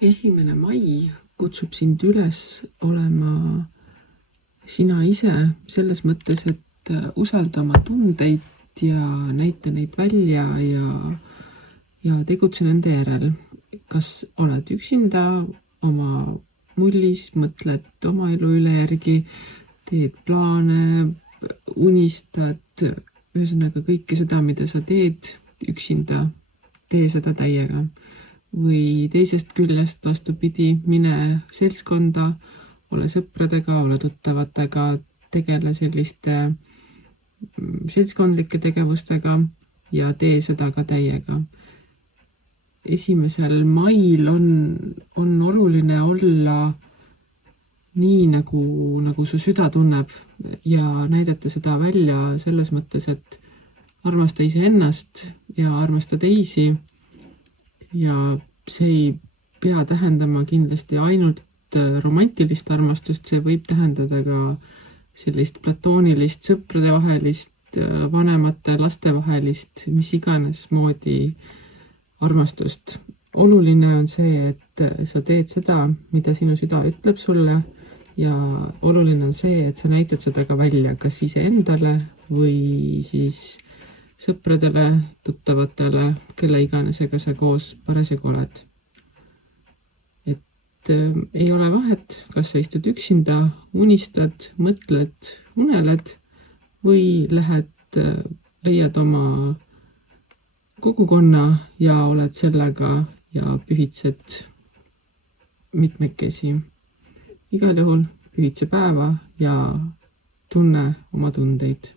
1. mai kutsub sind üles olema sina ise selles mõttes, et usalda oma tundeid ja näita neid välja ja tegutse nende järel. Kas oled üksinda oma mullis, mõtled oma elu üle järgi, teed plaane, unistad, ühesõnaga kõike seda, mida sa teed üksinda, tee seda täiega. Või teisest küljest vastupidi, mine seltskonda, ole sõpradega, ole tuttavatega, tegele selliste seltskondlike tegevustega ja tee seda ka täiega. 1. mail on oluline olla nii, nagu su süda tunneb ja näidata seda välja selles mõttes, et armasta iseennast ja armasta teisi. Ja see ei pea tähendama kindlasti ainult romantilist armastust, see võib tähendada ka sellist platoonilist, sõprade vahelist, vanemate, laste vahelist, mis iganes moodi armastust. Oluline on see, et sa teed seda, mida sinu süda ütleb sulle ja oluline on see, et sa näitad seda ka välja, kas iseendale või siis sõpradele, tuttavatele, kelle iganesega sa koos parasjagu oled. Et ei ole vahet, kas sa istud üksinda, unistad, mõtled, uneled või leiad oma kogukonna ja oled sellega ja pühitsed mitmekesi. Igal juhul pühitse päeva ja tunne oma tundeid.